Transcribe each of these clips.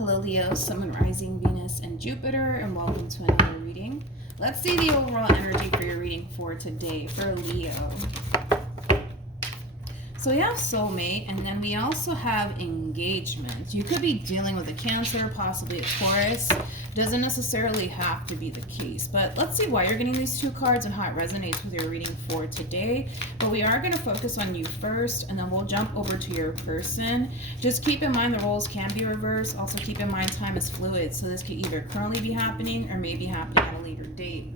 Hello Leo, Sun, Rising, Venus, and Jupiter, and welcome to another reading. Let's see the overall energy for your reading for today for Leo. So we have soulmate, and then we also have engagement. You could be dealing with a Cancer, possibly a Taurus. Doesn't necessarily have to be the case, but let's see why you're getting these two cards and how it resonates with your reading for today. But we are going to focus on you first, and then we'll jump over to your person. Just keep in mind the roles can be reversed. Also keep in mind time is fluid, so this could either currently be happening or may be happening at a later date.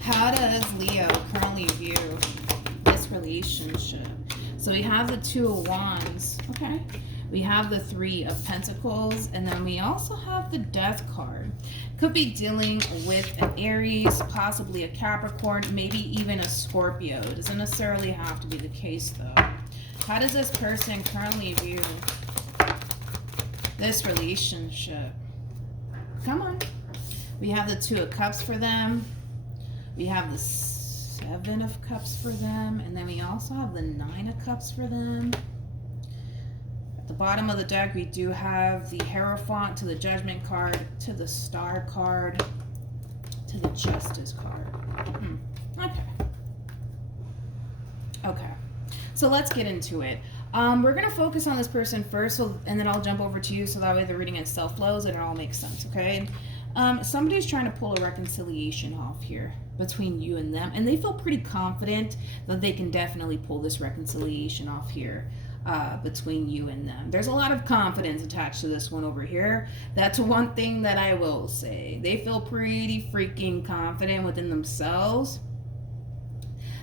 How does Leo currently view this relationship? So we have the Two of Wands. Okay. We have the Three of Pentacles, and then we also have the Death card. Could be dealing with an Aries, possibly a Capricorn, maybe even a Scorpio. Doesn't necessarily have to be the case though. How does this person currently view this relationship? Come on. We have the Two of Cups for them. We have the Seven of Cups for them, and then we also have the Nine of Cups for them. At the bottom of the deck, we do have the Hierophant to the Judgment card, to the Star card, to the Justice card. Okay. So let's get into it. We're going to focus on this person first, and then I'll jump over to you so that way the reading itself flows and it all makes sense, okay? Somebody's trying to pull a reconciliation off here between you and them, and they feel pretty confident that they can definitely pull this reconciliation off here between you and them. There's a lot of confidence attached to this one over here. That's one thing that I will say. They feel pretty freaking confident within themselves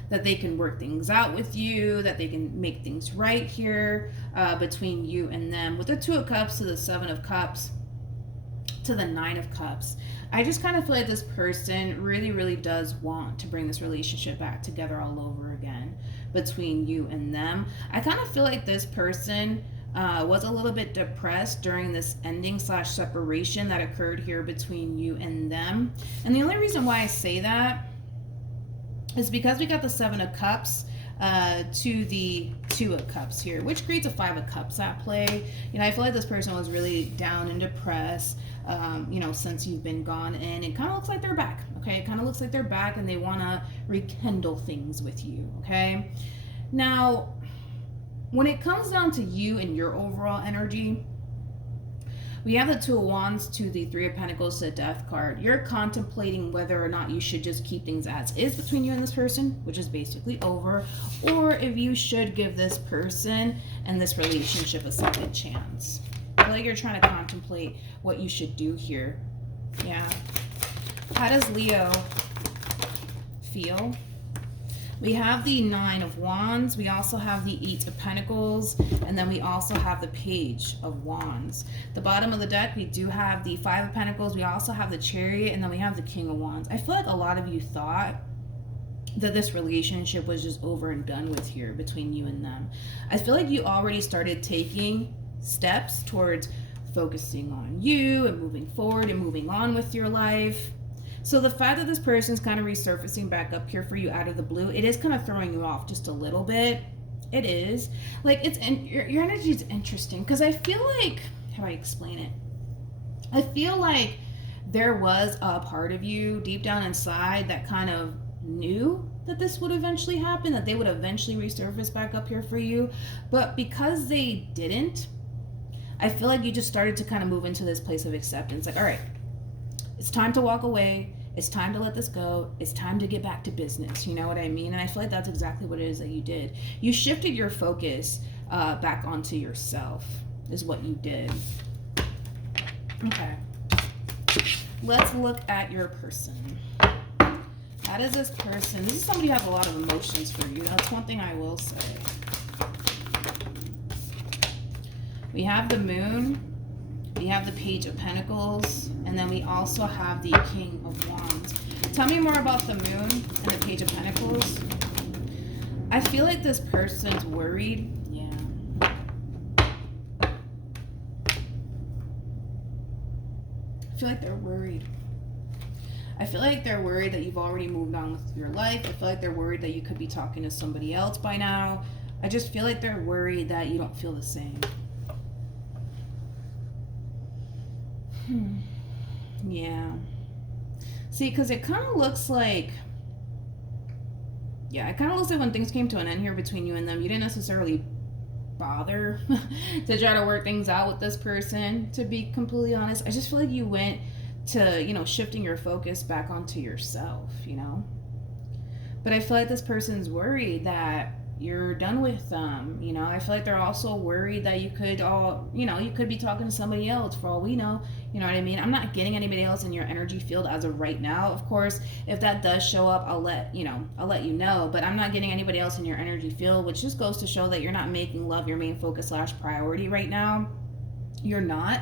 that they can work things out with you, that they can make things right here between you and them. With the Two of Cups to the Seven of Cups to the Nine of Cups, I just kind of feel like this person really, really does want to bring this relationship back together all over again between you and them. I kind of feel like this person was a little bit depressed during this ending / separation that occurred here between you and them. And the only reason why I say that is because we got the Seven of Cups to the Two of Cups here, which creates a Five of Cups at play. You know, I feel like this person was really down and depressed, you know, since you've been gone, and it kind of looks like they're back, okay? It kind of looks like they're back and they want to rekindle things with you, okay? Now, when it comes down to you and your overall energy, we have the Two of Wands to the Three of Pentacles to the Death card. You're contemplating whether or not you should just keep things as is between you and this person, which is basically over, or if you should give this person and this relationship a second chance. I feel like you're trying to contemplate what you should do here. Yeah. How does Leo feel? We have the Nine of Wands, we also have the Eight of Pentacles, and then we also have the Page of Wands. The bottom of the deck, we do have the Five of Pentacles, we also have the Chariot, and then we have the King of Wands. I feel like a lot of you thought that this relationship was just over and done with here between you and them. I feel like you already started taking steps towards focusing on you and moving forward and moving on with your life. So the fact that this person is kind of resurfacing back up here for you out of the blue, it is kind of throwing you off just a little bit. It is. Like, your energy is interesting because I feel like, how do I explain it? I feel like there was a part of you deep down inside that kind of knew that this would eventually happen, that they would eventually resurface back up here for you. But because they didn't, I feel like you just started to kind of move into this place of acceptance. Like, all right, it's time to walk away. It's time to let this go. It's time to get back to business. You know what I mean? And I feel like that's exactly what it is that you did. You shifted your focus back onto yourself is what you did. Okay. Let's look at your person. How does this person... This is somebody who has a lot of emotions for you. That's one thing I will say. We have the Moon. We have the Page of Pentacles, and then we also have the King of Wands. Tell me more about the Moon and the Page of Pentacles. I feel like this person's worried. Yeah. I feel like they're worried. I feel like they're worried that you've already moved on with your life. I feel like they're worried that you could be talking to somebody else by now. I just feel like they're worried that you don't feel the same. Yeah. See, because it kind of looks like, yeah, it kind of looks like when things came to an end here between you and them, you didn't necessarily bother to try to work things out with this person, to be completely honest. I just feel like you went to, shifting your focus back onto yourself. But I feel like this person's worried that you're done with them. I feel like they're also worried that you could be talking to somebody else for all we know. You know what I mean? I'm not getting anybody else in your energy field as of right now. Of course, if that does show up, I'll let you know. But I'm not getting anybody else in your energy field, which just goes to show that you're not making love your main focus / priority right now. You're not.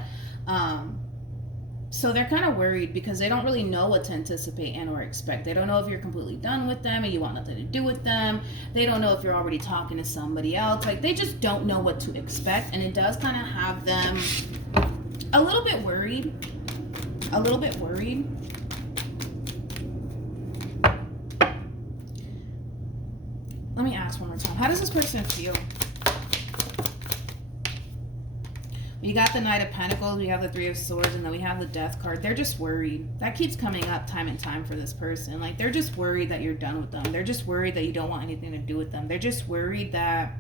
So they're kind of worried because they don't really know what to anticipate and or expect. They don't know if you're completely done with them and you want nothing to do with them. They don't know if you're already talking to somebody else. Like, they just don't know what to expect, and it does kind of have them a little bit worried. A little bit worried. Let me ask one more time. How does this person feel? You got the Knight of Pentacles, we have the Three of Swords, and then we have the Death card. They're just worried. That keeps coming up time and time for this person. Like, they're just worried that you're done with them. They're just worried that you don't want anything to do with them. They're just worried that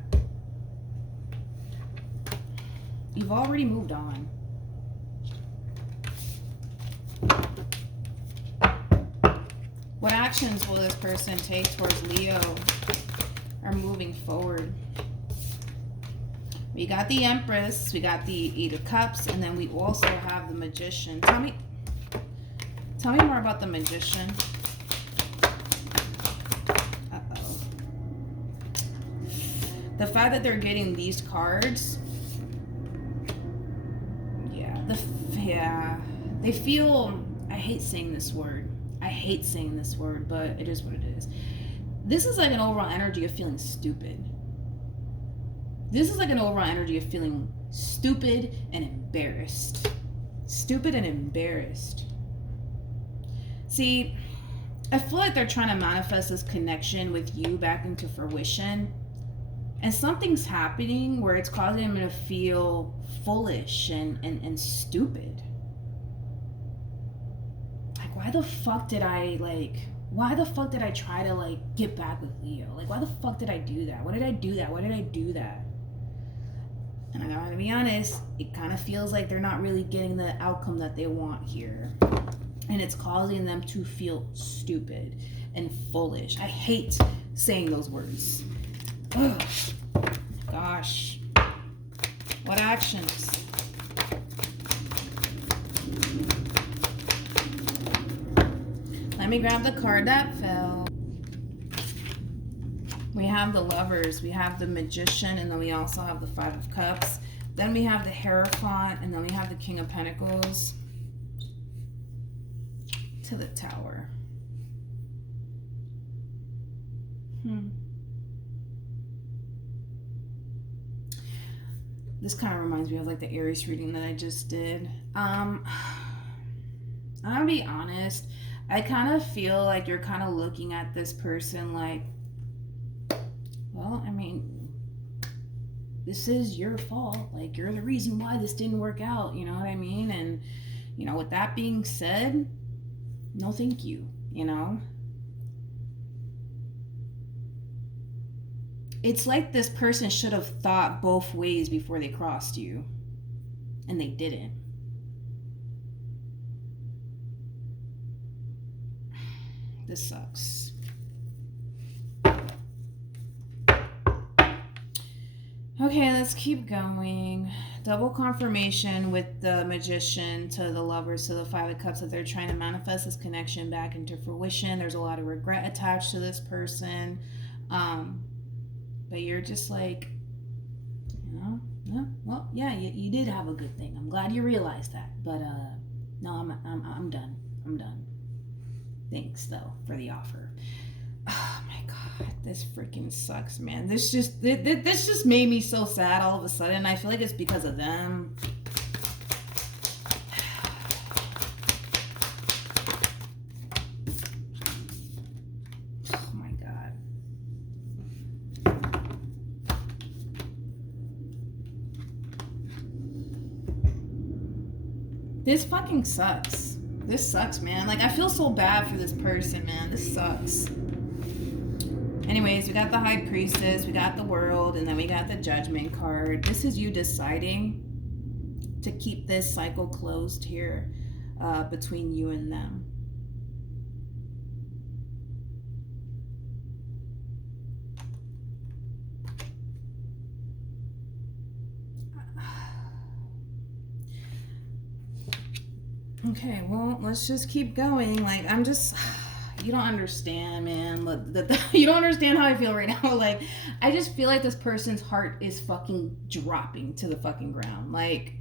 you've already moved on. What actions will this person take towards Leo or moving forward? We got the Empress, we got the Eight of Cups, and then we also have the Magician. Tell me more about the Magician. Uh-oh. The fact that they're getting these cards, they feel, I hate saying this word, but it is what it is. This is like an overall energy of feeling stupid. This is like an overall energy of feeling stupid and embarrassed. Stupid and embarrassed. See, I feel like they're trying to manifest this connection with you back into fruition. And something's happening where it's causing them to feel foolish and stupid. Like, why the fuck did I try to get back with Leo? Like, why the fuck did I do that? Why did I do that? And I gotta be honest, it kind of feels like they're not really getting the outcome that they want here. And it's causing them to feel stupid and foolish. I hate saying those words. Ugh. Gosh. What actions? Let me grab the card that fell. We have the Lovers, we have the Magician, and then we also have the Five of Cups. Then we have the Hierophant, and then we have the King of Pentacles to the Tower. This kind of reminds me of the Aries reading that I just did. I'm gonna be honest. I kind of feel like you're kind of looking at this person like, well, I mean, this is your fault. Like, you're the reason why this didn't work out. You know what I mean? And, with that being said, no thank you, It's like this person should have thought both ways before they crossed you. And they didn't. This sucks. Okay, let's keep going. Double confirmation with the Magician to the Lovers to the Five of Cups that they're trying to manifest this connection back into fruition. There's a lot of regret attached to this person. But you're just like, well, yeah, you did have a good thing. I'm glad you realized that. But no, I'm done. I'm done. Thanks though for the offer. Oh my god, this freaking sucks, man. This just made me so sad all of a sudden. I feel like it's because of them. Oh my god. This fucking sucks. This sucks, man. Like, I feel so bad for this person, man. This sucks. Anyways, we got the High Priestess, we got the World, and then we got the Judgment card. This is you deciding to keep this cycle closed here between you and them. Okay, well, let's just keep going. Like, I'm just... You don't understand, man. You don't understand how I feel right now. Like, I just feel like this person's heart is fucking dropping to the fucking ground. Like...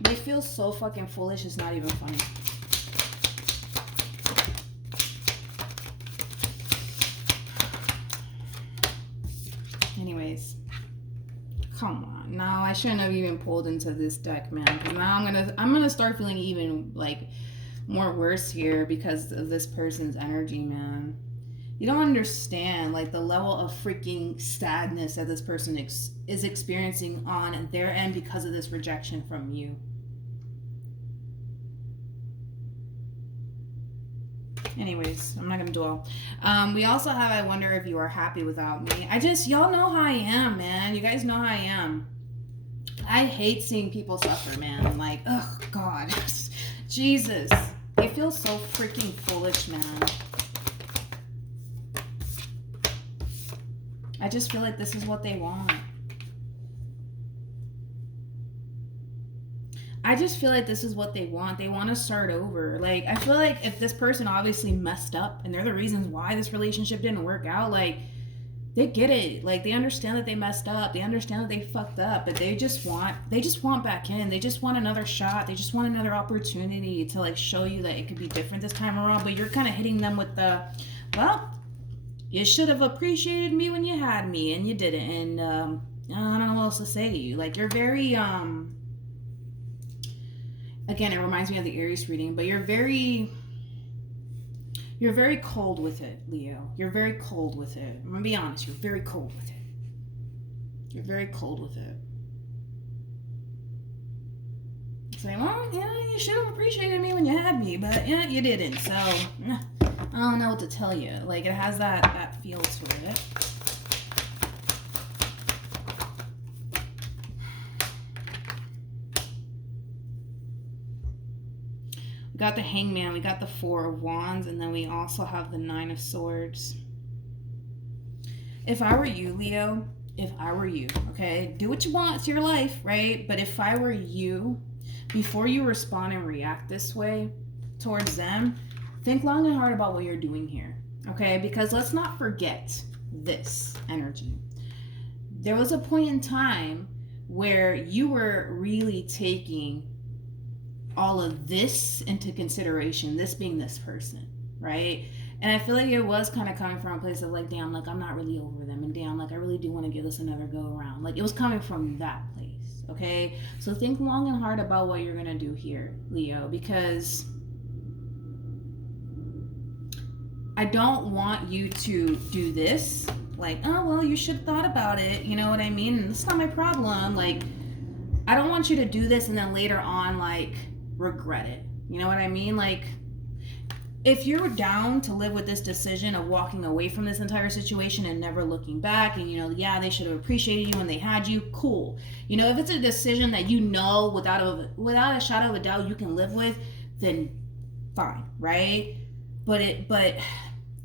They feel so fucking foolish, it's not even funny. Anyways. Come on. Now I shouldn't have even pulled into this deck, man. Because now I'm gonna start feeling even like more worse here because of this person's energy, man. You don't understand like the level of freaking sadness that this person is experiencing on their end because of this rejection from you. Anyways, I'm not gonna dwell. We also have I wonder if you are happy without me. Y'all know how I am, man. You guys know how I am. I hate seeing people suffer, man. Like, oh God. Jesus. They feel so freaking foolish, man. I just feel like this is what they want. I just feel like this is what they want. They want to start over. Like, I feel like if this person obviously messed up and they're the reasons why this relationship didn't work out, like, they get it. Like, they understand that they messed up. They understand that they fucked up, but they just want back in. They just want another shot. They just want another opportunity to, like, show you that it could be different this time around, but you're kind of hitting them with the, well, you should have appreciated me when you had me, and you didn't, and, I don't know what else to say to you. Like, you're very, again, it reminds me of the Aries reading, but you're very cold with it, Leo. You're very cold with it. I'm gonna be honest, you're very cold with it. You're very cold with it. Say, well, yeah, you should have appreciated me when you had me, but yeah, you didn't, so I don't know what to tell you. Like, it has that feel to it. We got the Hangman, we got the Four of Wands, and then we also have the Nine of Swords. If I were you, Leo, if I were you, okay, do what you want, it's your life, right? But if I were you, before you respond and react this way towards them, think long and hard about what you're doing here, okay? Because let's not forget this energy. There was a point in time where you were really taking all of this into consideration, this being this person, right? And I feel like it was kind of coming from a place of like, damn, like I'm not really over them, and damn, like I really do want to give this another go around. Like it was coming from that place, okay? So think long and hard about what you're gonna do here, Leo, because I don't want you to do this like, oh well, you should have thought about it, you know what I mean? And it's not my problem. Like, I don't want you to do this and then later on like regret it. You know what I mean? Like, if you're down to live with this decision of walking away from this entire situation and never looking back, and you know, yeah, they should have appreciated you when they had you, cool. You know, if it's a decision that you know without a shadow of a doubt you can live with, then fine, right? But if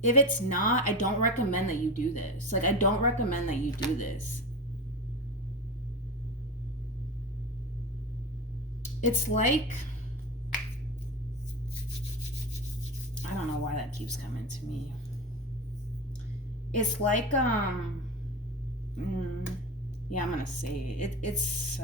it's not, I don't recommend that you do this. Like, I don't recommend that you do this. It's like, I don't know why that keeps coming to me. It's like, yeah, I'm gonna say it. It's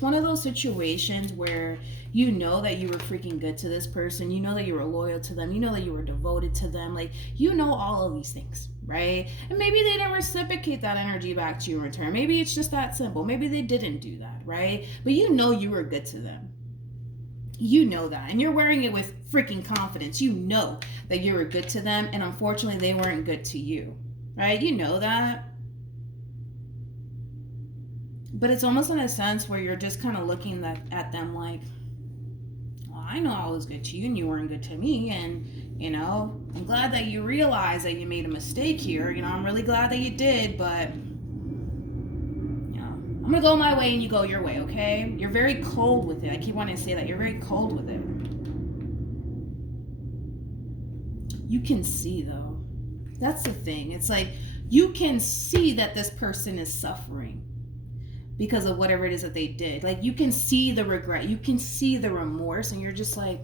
one of those situations where you know that you were freaking good to this person, you know that you were loyal to them, you know that you were devoted to them, like, you know all of these things, right? And maybe they didn't reciprocate that energy back to you in return. Maybe it's just that simple. Maybe they didn't do that, right? But you know you were good to them. You know that, and you're wearing it with freaking confidence. You know that you were good to them, and unfortunately they weren't good to you, right? You know that. But it's almost in a sense where you're just kind of looking at them like, well, I know I was good to you and you weren't good to me. And, I'm glad that you realized that you made a mistake here. I'm really glad that you did, but, I'm going to go my way and you go your way, okay? You're very cold with it. I keep wanting to say that. You're very cold with it. You can see, though. That's the thing. It's like you can see that this person is suffering because of whatever it is that they did. Like, you can see the regret. You can see the remorse. And you're just like,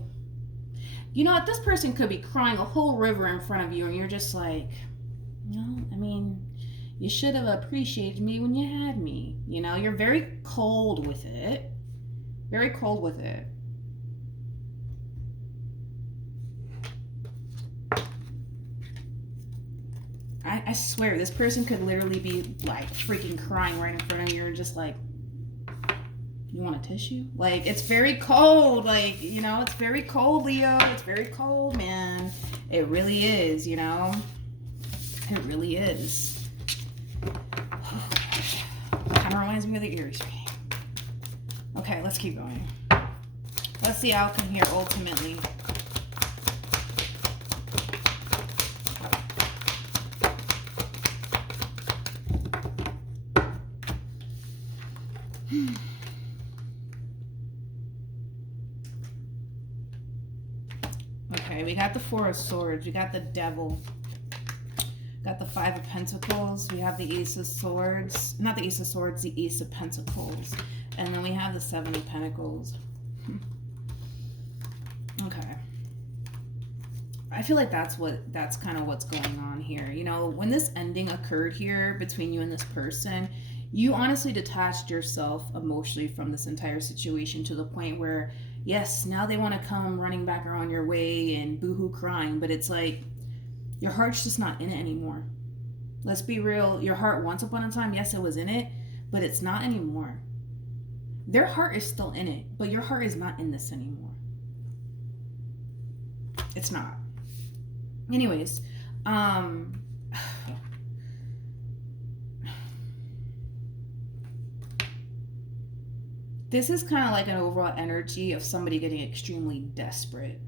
this person could be crying a whole river in front of you. And you're just like, you should have appreciated me when you had me. You're very cold with it. Very cold with it. I swear, this person could literally be like freaking crying right in front of you. You're just like, you want a tissue? Like, it's very cold. Like, it's very cold, Leo. It's very cold, man. It really is, It really is. Kind of reminds me of the Aries reading. Okay, let's keep going. Let's see the outcome here ultimately. Okay, we got the Four of Swords. We got the Devil. Got the Five of Pentacles. We have the Ace of Swords. Not the Ace of Swords, the Ace of Pentacles. And then we have the Seven of Pentacles. Okay. I feel like that's kind of what's going on here. When this ending occurred here between you and this person, you honestly detached yourself emotionally from this entire situation to the point where, yes, now they want to come running back around your way and boohoo crying, but it's like your heart's just not in it anymore. Let's be real. Your heart once upon a time, yes, it was in it, but it's not anymore. Their heart is still in it, but your heart is not in this anymore. It's not. Anyways, this is kind of like an overall energy of somebody getting extremely desperate.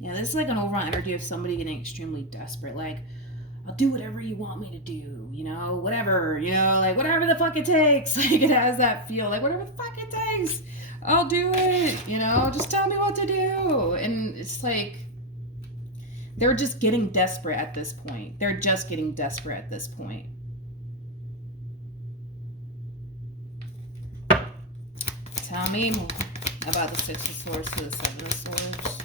Yeah, this is like an overall energy of somebody getting extremely desperate. Like, I'll do whatever you want me to do, whatever, like whatever the fuck it takes. Like, it has that feel, like whatever the fuck it takes, I'll do it, just tell me what to do. And it's like, they're just getting desperate at this point. They're just getting desperate at this point. Tell me more about the Six of Swords to the Seven of Swords.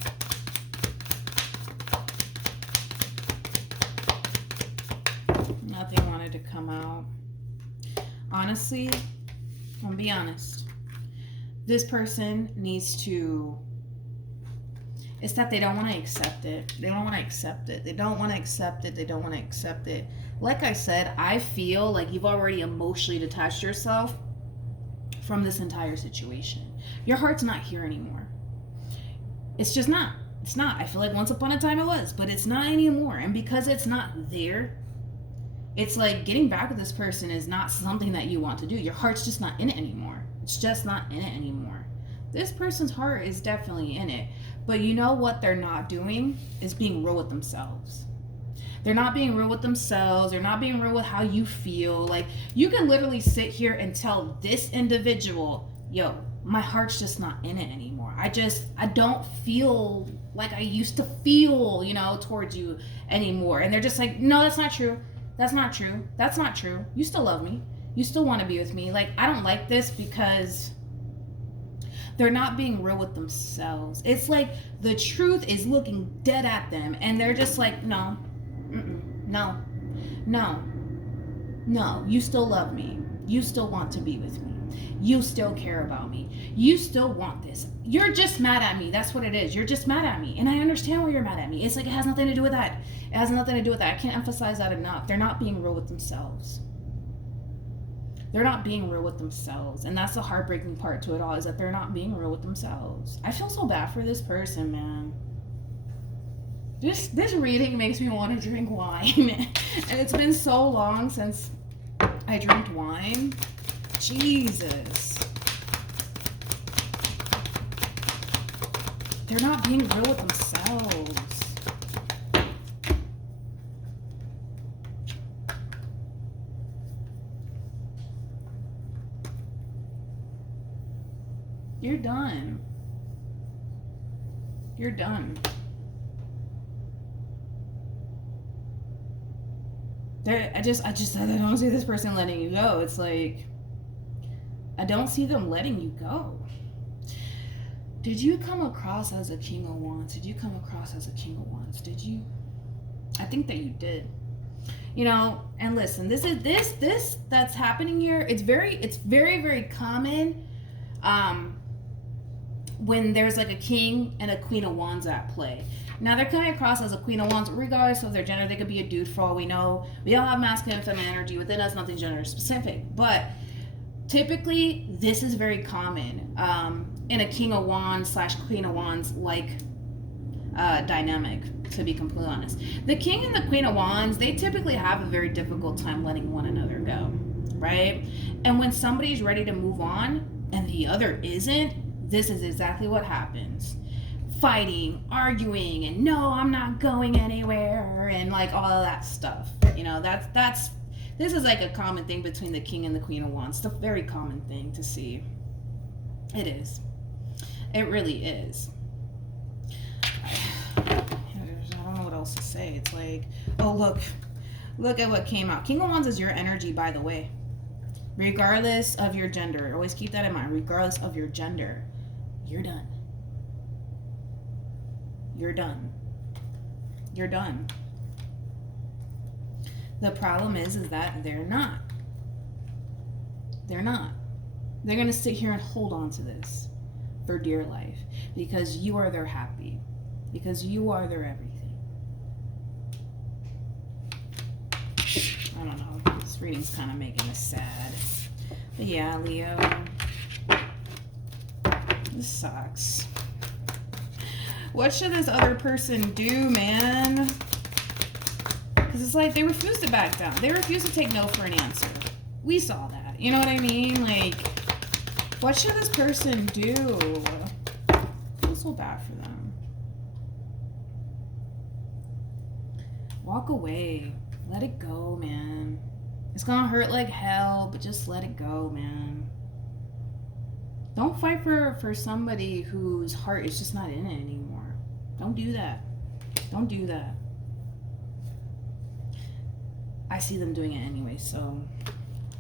Nothing wanted to come out. Honestly, I'm gonna be honest. This person needs to... It's that they don't want to accept it. They don't want to accept it. They don't want to accept it. They don't want to accept it. Like I said, I feel like you've already emotionally detached yourself from this entire situation. Your heart's not here anymore. It's just not. It's not. I feel like once upon a time it was, but it's not anymore. And because it's not there, it's like getting back with this person is not something that you want to do. Your heart's just not in it anymore. It's just not in it anymore. This person's heart is definitely in it. But you know what they're not doing is being real with themselves. They're not being real with themselves. They're not being real with how you feel. Like, you can literally sit here and tell this individual, yo, my heart's just not in it anymore. I don't feel like I used to feel, towards you anymore. And they're just like, no, that's not true. That's not true. That's not true. You still love me. You still want to be with me. Like, I don't like this because they're not being real with themselves. It's like the truth is looking dead at them. And they're just like, no, no, no, no. You still love me. You still want to be with me. You still care about me. You still want this. You're just mad at me. That's what it is. You're just mad at me. And I understand why you're mad at me. It's like, it has nothing to do with that. It has nothing to do with that. I can't emphasize that enough. They're not being real with themselves. They're not being real with themselves. And that's the heartbreaking part to it all, is that they're not being real with themselves. I feel so bad for this person, man. This reading makes me want to drink wine. And it's been so long since I drank wine. Jesus. They're not being real with themselves. You're done. You're done. I don't see this person letting you go. It's like, I don't see them letting you go. Did you come across as a King of Wands? Did you come across as a King of Wands? Did you? I think that you did. You know, and listen, this that's happening here. It's very, very common when there's like a King and a Queen of Wands at play. Now, they're coming across as a Queen of Wands, regardless of their gender. They could be a dude for all we know. We all have masculine and feminine energy within us, nothing gender specific. But typically, this is very common in a King of Wands / Queen of Wands like dynamic, to be completely honest. The King and the Queen of Wands, they typically have a very difficult time letting one another go, right? And when somebody's ready to move on and the other isn't, this is exactly what happens. Fighting, arguing, and no, I'm not going anywhere, and like all of that stuff. You know, this is like a common thing between the King and the Queen of Wands. It's a very common thing to see. It is. It really is. I don't know what else to say. It's like, oh, look at what came out. King of Wands is your energy, by the way. Regardless of your gender. Always keep that in mind. Regardless of your gender, you're done. You're done. You're done. The problem is that they're not. They're not. They're going to sit here and hold on to this for dear life because you are their happy. Because you are their everything. I don't know. This reading's kind of making us sad. But yeah, Leo. This sucks. What should this other person do, man? Because it's like they refuse to back down. They refuse to take no for an answer. We saw that. You know what I mean? Like, what should this person do? I feel so bad for them. Walk away. Let it go, man. It's gonna hurt like hell, but just let it go, man. Don't fight for somebody whose heart is just not in it anymore. Don't do that. Don't do that. I see them doing it anyway, so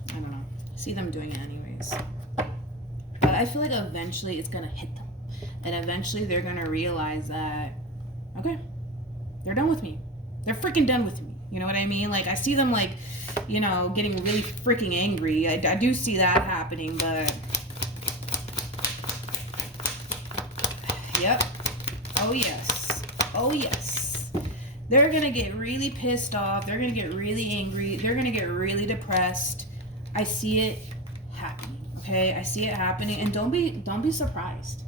I don't know. I see them doing it anyways. But I feel like eventually it's gonna hit them. And eventually they're gonna realize that, okay, they're done with me. They're freaking done with me. You know what I mean? Like, I see them, like, you know, getting really freaking angry. I do see that happening, but yep. Oh, yes. Oh, yes. They're going to get really pissed off. They're going to get really angry. They're going to get really depressed. I see it happening, okay? I see it happening. And don't be surprised.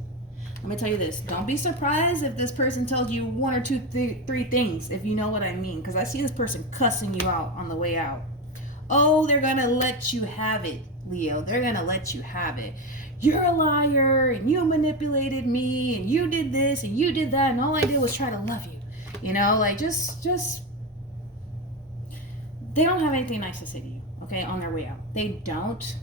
Let me tell you this. Don't be surprised if this person tells you one or two, three things, if you know what I mean. Because I see this person cussing you out on the way out. Oh, they're going to let you have it, Leo. They're going to let you have it. You're a liar, and you manipulated me, and you did this, and you did that, and all I did was try to love you. You know, like, just, they don't have anything nice to say to you, okay, on their way out. They don't.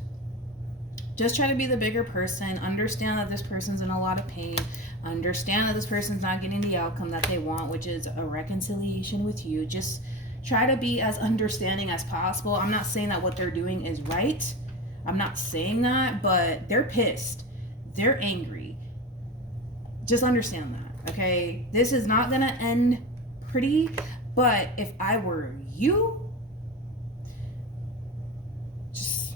Just try to be the bigger person. Understand that this person's in a lot of pain. Understand that this person's not getting the outcome that they want, which is a reconciliation with you. Just try to be as understanding as possible. I'm not saying that what they're doing is right. I'm not saying that, but they're pissed. They're angry. Just understand that, okay? This is not going to end pretty, but if I were you, just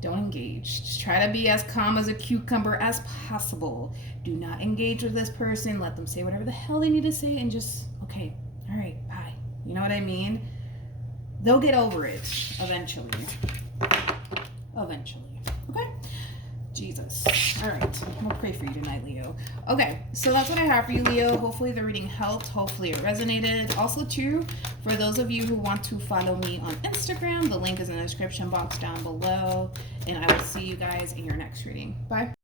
don't engage. Just try to be as calm as a cucumber as possible. Do not engage with this person. Let them say whatever the hell they need to say and just, okay, all right, bye. You know what I mean? They'll get over it eventually. Eventually. Okay? Jesus. All right. We'll pray for you tonight, Leo. Okay, so that's what I have for you, Leo. Hopefully the reading helped. Hopefully it resonated. Also, too, for those of you who want to follow me on Instagram, the link is in the description box down below. And I will see you guys in your next reading. Bye.